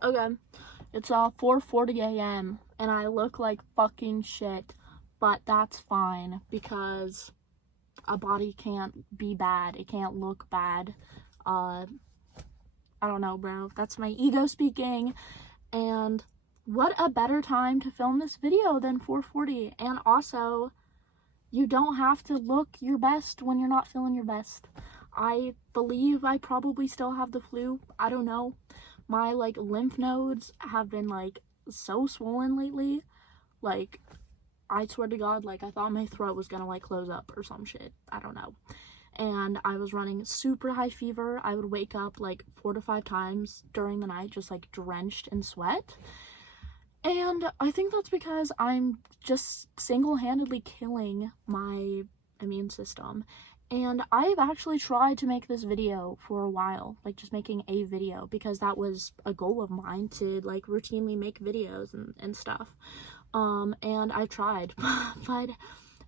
Okay, it's 4:40 a.m. and I look like fucking shit, but that's fine because a body can't be bad. It can't look bad. Uh, I don't know, bro. That's my ego speaking. And what a better time to film this video than 4:40. And also, you don't have to look your best when you're not feeling your best. I believe I probably still have the flu. I don't know. My like lymph nodes have been like so swollen lately. Like, I swear to God, like I thought my throat was gonna like close up or some shit. I don't know. And I was running super high fever. I would wake up like 4 to 5 times during the night, just like drenched in sweat. And I think that's because I'm just single-handedly killing my immune system. And I've actually tried to make this video for a while, like just making a video, because that was a goal of mine to like routinely make videos and stuff. And I tried, but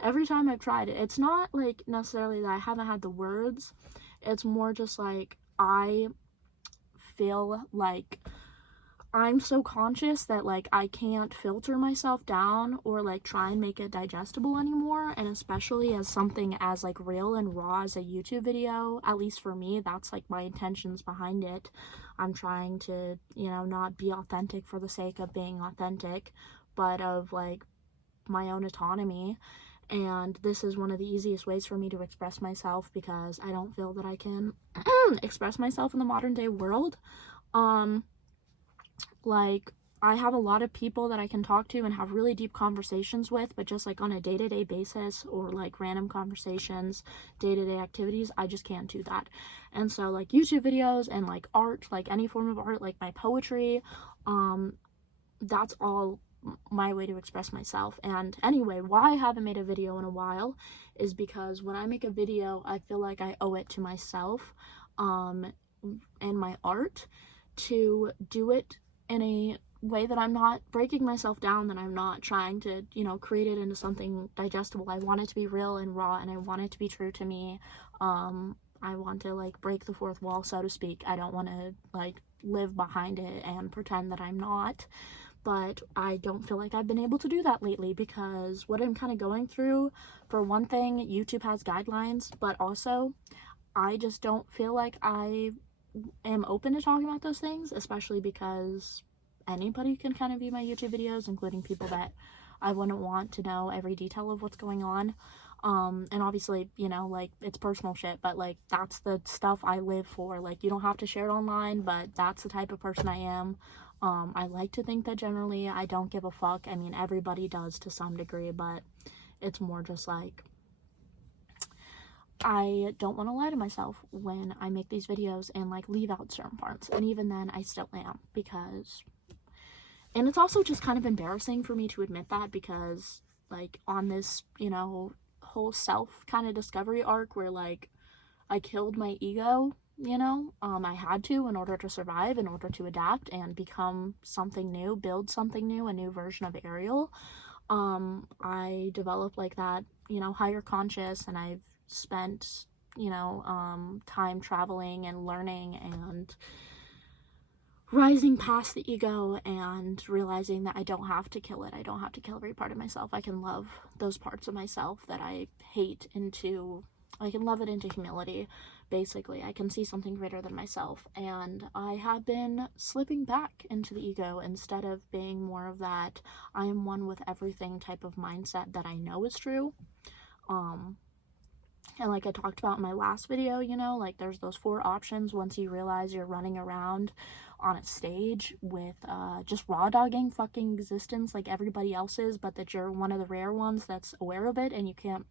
every time I've tried it, it's not like necessarily that I haven't had the words. It's more just like I feel like I'm so conscious that like I can't filter myself down or like try and make it digestible anymore. And especially as something as like real and raw as a YouTube video, at least for me, that's like my intentions behind it. I'm trying to, not be authentic for the sake of being authentic, but of like my own autonomy. And this is one of the easiest ways for me to express myself because I don't feel that I can express myself in the modern day world. Like, I have a lot of people that I can talk to and have really deep conversations with, but just like on a day-to-day basis or like random conversations, day-to-day activities, I just can't do that. And so like YouTube videos and like art, like any form of art, like my poetry, that's all my way to express myself. And anyway, why I haven't made a video in a while is because when I make a video, I feel like I owe it to myself and my art to do it in a way that I'm not breaking myself down, that I'm not trying to, create it into something digestible. I want it to be real and raw, and I want it to be true to me. I want to like break the fourth wall, so to speak. I don't want to like live behind it and pretend that I'm not. But I don't feel like I've been able to do that lately because what I'm kind of going through, for one thing, YouTube has guidelines, but also I just don't feel like I am open to talking about those things, especially because anybody can kind of view my YouTube videos, including people that I wouldn't want to know every detail of what's going on. And obviously, like it's personal shit, but like that's the stuff I live for. Like, you don't have to share it online, but that's the type of person I am. I like to think that generally I don't give a fuck. I mean, everybody does to some degree, but it's more just like I don't want to lie to myself when I make these videos and like leave out certain parts. And even then I still am, because, and it's also just kind of embarrassing for me to admit that, because like on this, whole self kind of discovery arc where like I killed my ego, I had to, in order to survive, in order to adapt and become something new, build something new, a new version of Ariel. I developed like that, higher conscious, and I've spent, time traveling and learning and rising past the ego and realizing that I don't have to kill it. I don't have to kill every part of myself. I can love those parts of myself that I hate I can love it into humility. Basically, I can see something greater than myself, and I have been slipping back into the ego instead of being more of that I am one with everything type of mindset that I know is true. And like I talked about in my last video, like there's those 4 options once you realize you're running around on a stage with just raw dogging fucking existence like everybody else is, but that you're one of the rare ones that's aware of it and you can't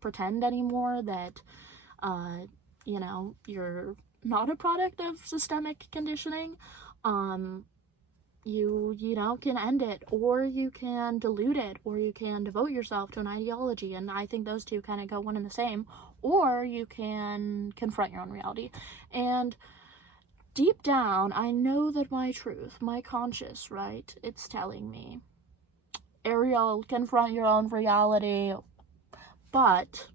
pretend anymore that you're not a product of systemic conditioning. You can end it, or you can dilute it, or you can devote yourself to an ideology, and I think those two kind of go one and the same. Or you can confront your own reality. And deep down, I know that my truth, my conscious, right, it's telling me, Ariel, confront your own reality. But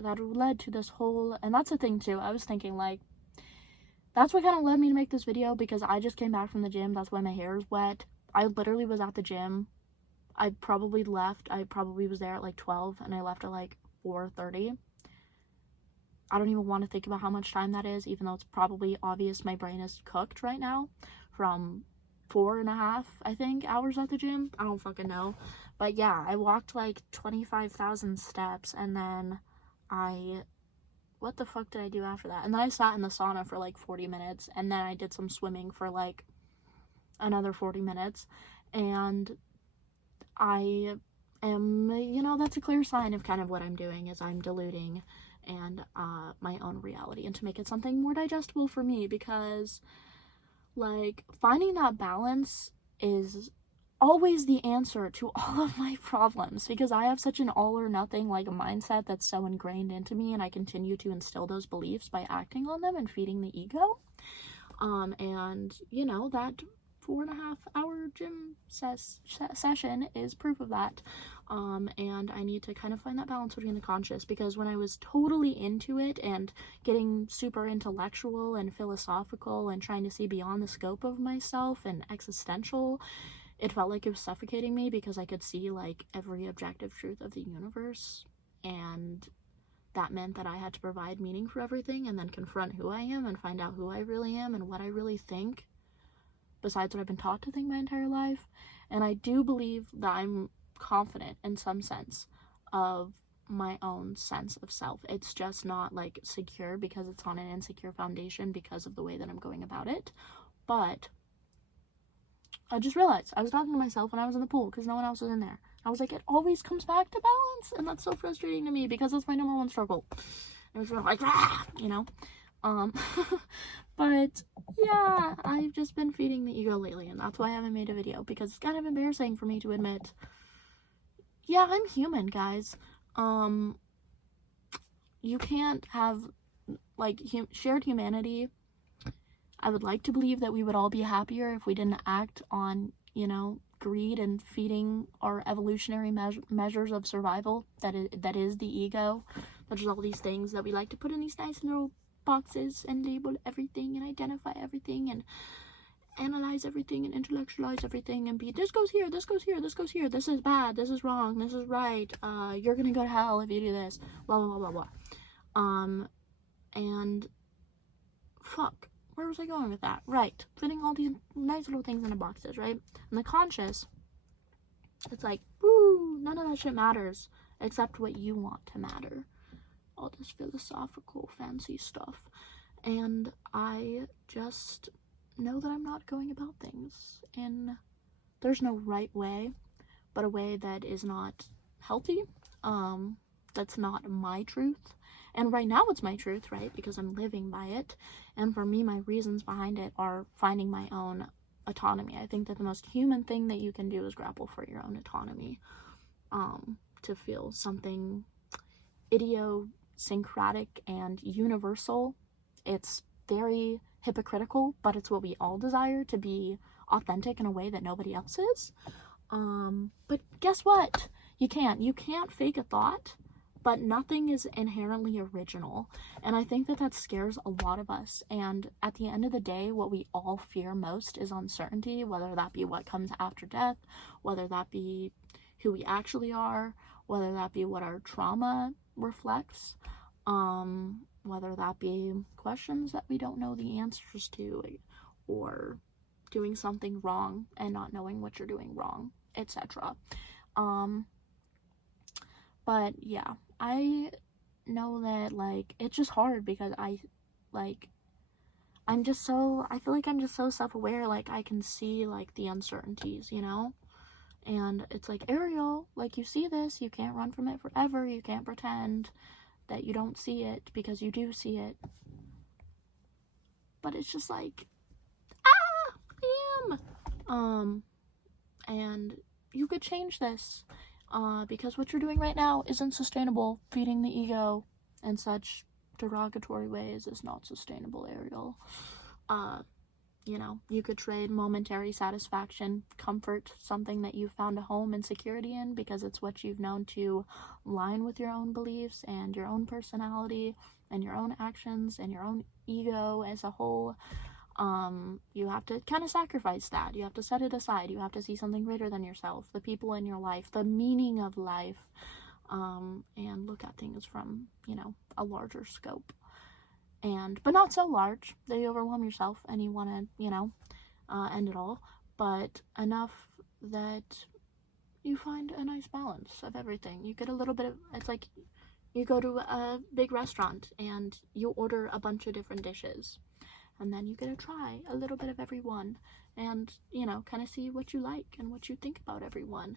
that led to this whole, and that's the thing too, I was thinking like, that's what kind of led me to make this video, because I just came back from the gym. That's why my hair is wet. I literally was at the gym. I probably was there at like 12 and I left at like 4:30. I don't even want to think about how much time that is, even though it's probably obvious my brain is cooked right now from 4.5, I think, hours at the gym. I don't fucking know. But yeah, I walked like 25,000 steps, and then what the fuck did I do after that? And then I sat in the sauna for like 40 minutes, and then I did some swimming for like another 40 minutes. And I am, that's a clear sign of kind of what I'm doing, is I'm diluting and my own reality, and to make it something more digestible for me, because like finding that balance is always the answer to all of my problems, because I have such an all or nothing like mindset that's so ingrained into me, and I continue to instill those beliefs by acting on them and feeding the ego. And that 4.5-hour gym session is proof of that. And I need to kind of find that balance between the conscious, because when I was totally into it and getting super intellectual and philosophical and trying to see beyond the scope of myself and existential, it felt like it was suffocating me, because I could see like every objective truth of the universe, and that meant that I had to provide meaning for everything and then confront who I am and find out who I really am and what I really think, besides what I've been taught to think my entire life. And I do believe that I'm confident in some sense of my own sense of self. It's just not like secure, because it's on an insecure foundation because of the way that I'm going about it. But I just realized I was talking to myself when I was in the pool, because no one else was in there. I was like, it always comes back to balance, and that's so frustrating to me, because that's my number one struggle. It was like, but yeah, I've just been feeding the ego lately, and that's why I haven't made a video, because it's kind of embarrassing for me to admit, yeah, I'm human, guys. You can't have like shared humanity. I would like to believe that we would all be happier if we didn't act on, greed and feeding our evolutionary measures of survival. That is the ego. There's all these things that we like to put in these nice little boxes and label everything and identify everything and analyze everything and intellectualize everything and be, this goes here, this goes here, this goes here, this is bad, this is wrong, this is right, you're gonna go to hell if you do this, blah blah blah blah blah. And fuck, where was I going with that? Right, putting all these nice little things in the boxes, right? And the conscious, it's like, woo, none of that shit matters except what you want to matter. All this philosophical fancy stuff. And I just know that I'm not going about things in, there's no right way, but a way that is not healthy, that's not my truth. And right now it's my truth, right? Because I'm living by it. And for me, my reasons behind it are finding my own autonomy. I think that the most human thing that you can do is grapple for your own autonomy. To feel something idiosyncratic and universal. It's very hypocritical, but it's what we all desire, to be authentic in a way that nobody else is. But guess what? You can't fake a thought, but nothing is inherently original. And I think that scares a lot of us. And at the end of the day, what we all fear most is uncertainty, whether that be what comes after death, whether that be who we actually are, whether that be what our trauma reflects, whether that be questions that we don't know the answers to, or doing something wrong and not knowing what you're doing wrong, etc. But yeah, I know that like it's just hard, because I feel like I'm just so self-aware, like I can see like the uncertainties, and it's like, Ariel, like, you see this, you can't run from it forever, you can't pretend that you don't see it, because you do see it. But it's just like, I am. And you could change this, because what you're doing right now isn't sustainable. Feeding the ego in such derogatory ways is not sustainable, Ariel. You could trade momentary satisfaction, comfort, something that you found a home and security in, because it's what you've known to align with your own beliefs and your own personality, and your own actions and your own ego as a whole, you have to kind of sacrifice that. You have to set it aside. You have to see something greater than yourself, the people in your life, the meaning of life, and look at things from, you know, a larger scope. But not so large that you overwhelm yourself and you want to, you know, end it all, but enough that you find a nice balance of everything. You get a little bit of, it's like you go to a big restaurant and you order a bunch of different dishes, and then you get to try a little bit of every one and, you know, kind of see what you like and what you think about every one.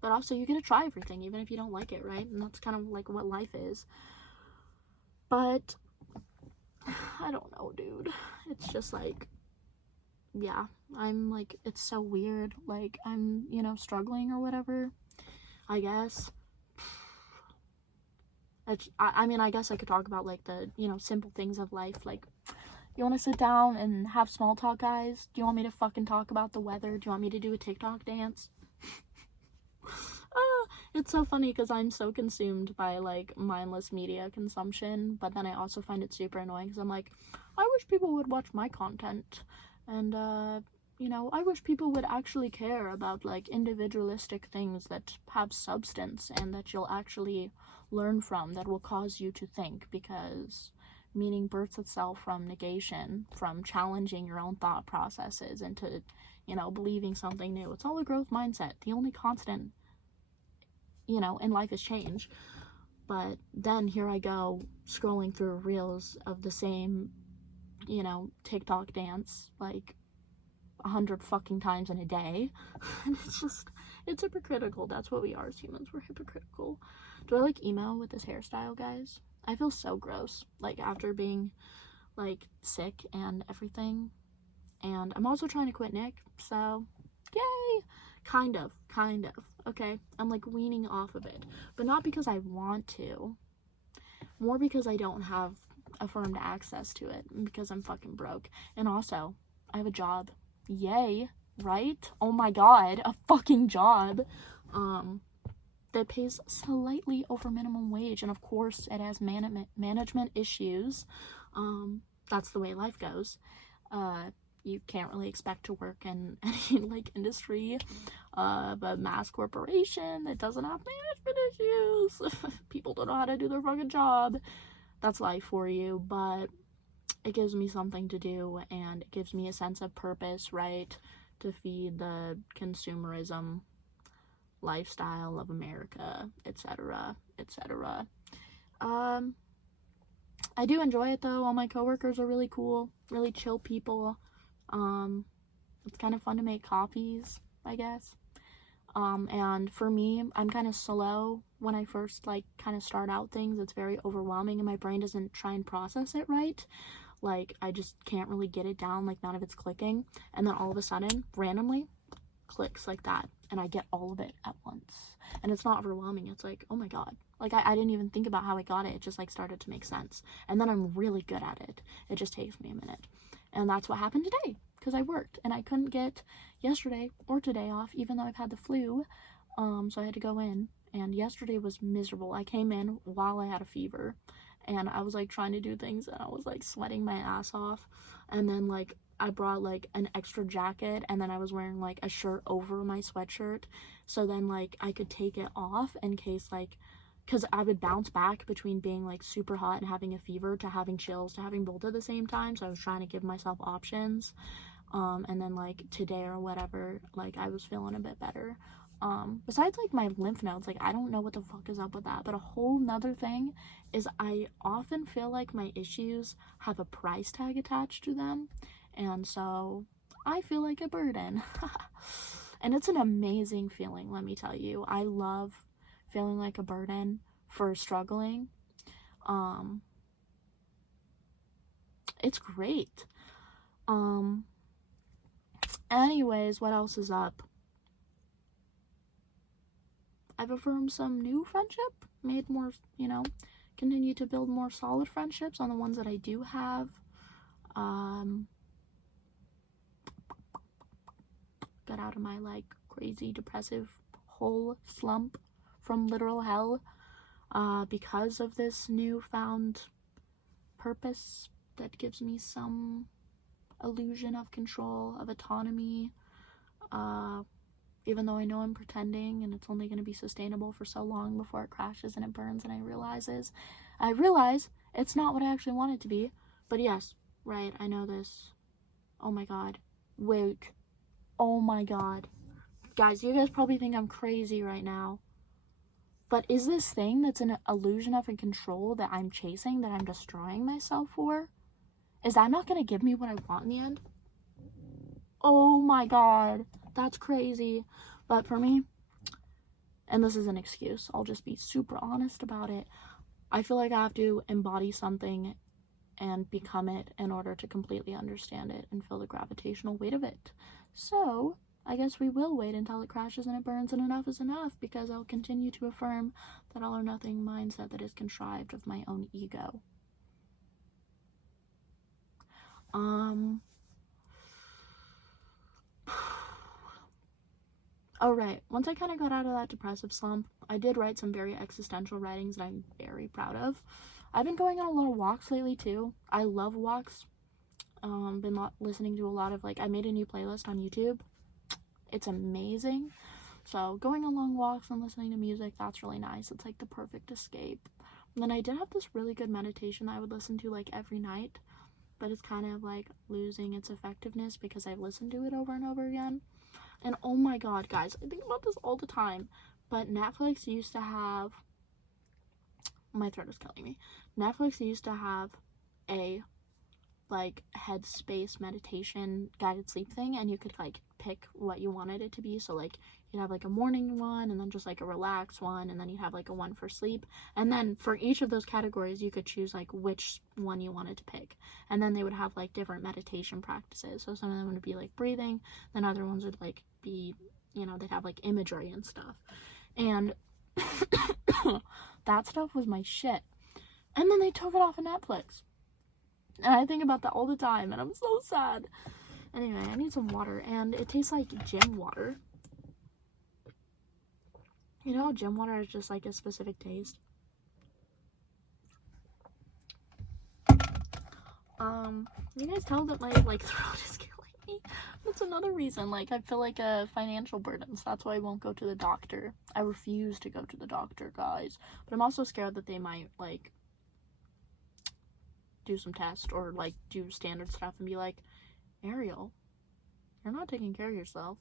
But also you get to try everything even if you don't like it, right? And that's kind of like what life is. But I don't know, dude. It's just like, yeah, I'm like, it's so weird. Like, I'm, you know, struggling or whatever, I guess. I mean, I guess I could talk about like the, you know, simple things of life. Like, you want to sit down and have small talk, guys? Do you want me to fucking talk about the weather? Do you want me to do a TikTok dance? It's so funny because I'm so consumed by like mindless media consumption, but then I also find it super annoying because I'm like, I wish people would watch my content, and you know, I wish people would actually care about like individualistic things that have substance and that you'll actually learn from, that will cause you to think, because meaning births itself from negation, from challenging your own thought processes into, you know, believing something new. It's all a growth mindset. The only constant, you know, in life is change. But then here I go scrolling through reels of the same, you know, TikTok dance like 100 fucking times in a day. And it's just, it's hypocritical. That's what we are as humans. We're hypocritical. Do I look emo with this hairstyle, guys? I feel so gross, like after being like sick and everything. And I'm also trying to quit Nick, so yay. Kind of, okay? I'm like weaning off of it, but not because I want to, more because I don't have affirmed access to it, and because I'm fucking broke. And also, I have a job. Yay, right? Oh my god, a fucking job that pays slightly over minimum wage, and of course it has management issues. That's the way life goes. You can't really expect to work in any like industry of a mass corporation that doesn't have management issues. People don't know how to do their fucking job. That's life for you, but it gives me something to do, and it gives me a sense of purpose, right? To feed the consumerism lifestyle of America, etc., etc. I do enjoy it though. All my coworkers are really cool, really chill people. It's kind of fun to make copies, I guess. And for me, I'm kind of slow when I first like kind of start out things. It's very overwhelming and my brain doesn't try and process it right. Like, I just can't really get it down, like none of it's clicking. And then all of a sudden, randomly, clicks like that. And I get all of it at once. And it's not overwhelming. It's like, oh my god. Like, I didn't even think about how I got it. It just like started to make sense. And then I'm really good at it. It just takes me a minute. And that's what happened today. Because I worked and I couldn't get yesterday or today off, even though I've had the flu. So I had to go in. And yesterday was miserable. I came in while I had a fever. And I was like trying to do things and I was like sweating my ass off. And then like I brought like an extra jacket, and then I was wearing like a shirt over my sweatshirt, so then like I could take it off in case like, because I would bounce back between being like super hot and having a fever to having chills to having both at the same time. So I was trying to give myself options. And then like today or whatever, like I was feeling a bit better. Besides like my lymph nodes, like I don't know what the fuck is up with that. But a whole nother thing is I often feel like my issues have a price tag attached to them. And so I feel like a burden. And it's an amazing feeling, let me tell you. I love feeling like a burden for struggling. It's great. Anyways, what else is up? I've affirmed some new friendship, made more, you know, continue to build more solid friendships on the ones that I do have. Got out of my like crazy depressive hole slump from literal hell. because of this newfound purpose that gives me some illusion of control, of autonomy, even though I know I'm pretending and it's only going to be sustainable for so long before it crashes and it burns and I realize it's not what I actually want it to be. But yes, right, I know this. Oh my god. Wait. Oh my god. Guys, you guys probably think I'm crazy right now. But is this thing that's an illusion of control that I'm chasing, that I'm destroying myself for? Is that not going to give me what I want in the end? Oh my god. That's crazy. But for me, and this is an excuse, I'll just be super honest about it. I feel like I have to embody something and become it in order to completely understand it and feel the gravitational weight of it. So, I guess we will wait until it crashes and it burns and enough is enough, because I'll continue to affirm that all or nothing mindset that is contrived of my own ego. Alright, once I kind of got out of that depressive slump, I did write some very existential writings that I'm very proud of. I've been going on a lot of walks lately too. I love walks. Been listening to a lot of, like, I made a new playlist on YouTube. It's amazing. So going on long walks and listening to music, that's really nice. It's like the perfect escape. And then I did have this really good meditation that I would listen to like every night, but it's kind of like losing its effectiveness because I've listened to it over and over again. And oh my god, guys, I think about this all the time, but Netflix used to have, my throat is killing me. Netflix used to have a like headspace meditation guided sleep thing, and you could like pick what you wanted it to be. So like you'd have like a morning one, and then just like a relaxed one, and then you'd have like a one for sleep, and then for each of those categories you could choose like which one you wanted to pick. And then they would have like different meditation practices. So some of them would be like breathing, then other ones would like be, you know, they'd have like imagery and stuff. And that stuff was my shit. And then they took it off of Netflix. And I think about that all the time, and I'm so sad. Anyway, I need some water, and it tastes like gym water. You know how gym water is just like a specific taste? You guys tell that my like throat is killing me. That's another reason. Like, I feel like a financial burden, so that's why I won't go to the doctor. I refuse to go to the doctor, guys. But I'm also scared that they might like do some test or like do standard stuff and be like, Ariel, you're not taking care of yourself.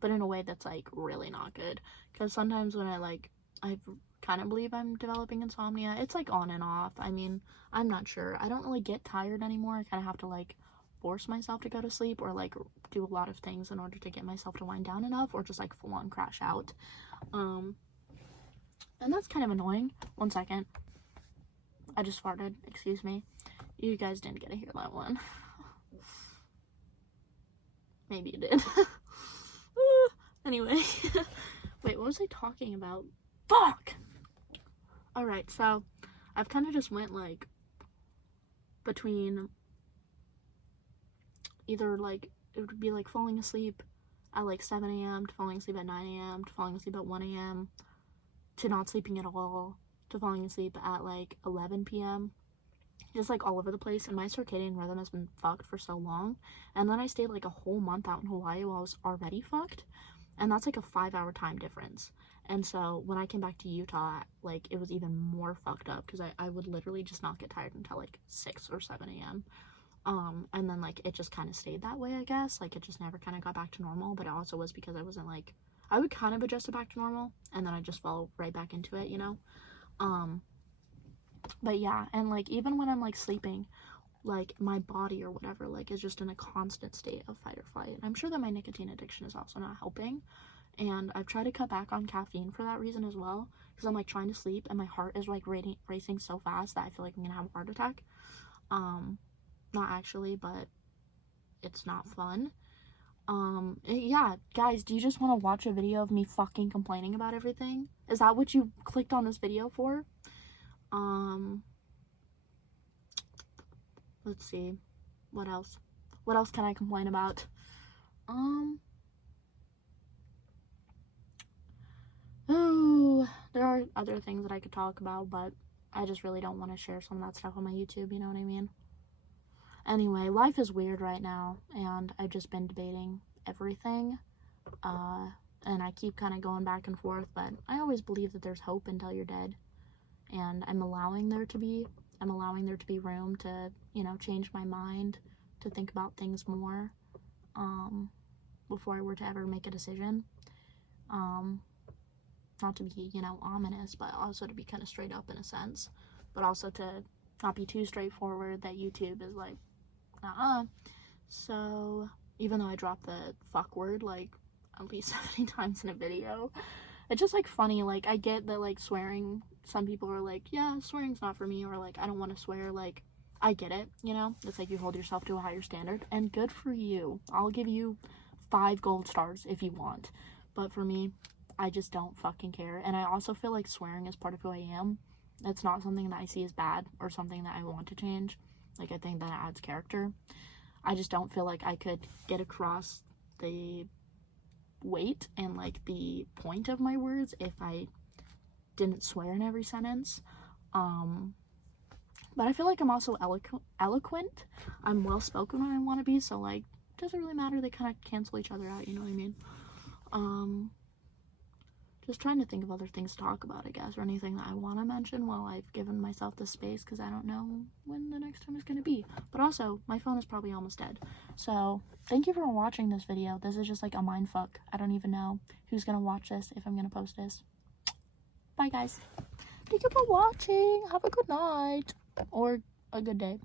But in a way that's like really not good, because sometimes when I kind of believe I'm developing insomnia, it's like on and off. I mean, I'm not sure. I don't really get tired anymore. I kind of have to like force myself to go to sleep, or like do a lot of things in order to get myself to wind down enough, or just like full on crash out. And that's kind of annoying. 1 second. I just farted. Excuse me. You guys didn't get to hear that one. Maybe you did. Anyway. Wait, what was I talking about? Fuck! Alright, so I've kind of just went like between either like, it would be like falling asleep at like 7 a.m. to falling asleep at 9 a.m. to falling asleep at 1 a.m. to not sleeping at all to falling asleep at like 11 p.m. Just like all over the place, and my circadian rhythm has been fucked for so long. And then I stayed like a whole month out in Hawaii while I was already fucked, and that's like a 5-hour time difference. And so when I came back to Utah, like it was even more fucked up, because I would literally just not get tired until like 6 or 7 a.m. And then like it just kind of stayed that way, I guess. Like it just never kind of got back to normal. But it also was because I wasn't like, I would kind of adjust it back to normal, and then I just fall right back into it, you know. But yeah, and like even when I'm like sleeping, like my body or whatever like is just in a constant state of fight or flight. And I'm sure that my nicotine addiction is also not helping, and I've tried to cut back on caffeine for that reason as well, because I'm like trying to sleep and my heart is like racing so fast that I feel like I'm gonna have a heart attack. Not actually, but it's not fun. Yeah, guys, do you just want to watch a video of me fucking complaining about everything? Is that what you clicked on this video for? Let's see. What else? What else can I complain about? Oh, there are other things that I could talk about, but I just really don't want to share some of that stuff on my YouTube, you know what I mean? Anyway, life is weird right now, and I've just been debating everything, and I keep kind of going back and forth, but I always believe that there's hope until you're dead, and I'm allowing there to be room to, change my mind, to think about things more, before I were to ever make a decision. Not to be, ominous, but also to be kind of straight up in a sense, but also to not be too straightforward that YouTube is like, So, even though I dropped the fuck word like at least 70 times in a video, it's just like funny. Like, I get that like swearing, some people are like, yeah, swearing's not for me, or like, I don't want to swear. Like, I get it, it's like you hold yourself to a higher standard, and good for you. I'll give you 5 gold stars if you want, but for me, I just don't fucking care. And I also feel like swearing is part of who I am. It's not something that I see as bad or something that I want to change. Like, I think that adds character. I just don't feel like I could get across the weight and like the point of my words if I didn't swear in every sentence. But I feel like I'm also eloquent. I'm well spoken when I want to be, so like, it doesn't really matter. They kind of cancel each other out, you know what I mean? Just trying to think of other things to talk about, I guess, or anything that I want to mention while I've given myself the space, because I don't know when the next time is going to be. But also, my phone is probably almost dead. So, thank you for watching this video. This is just like a mindfuck. I don't even know who's going to watch this, if I'm going to post this. Bye, guys. Thank you for watching. Have a good night. Or a good day.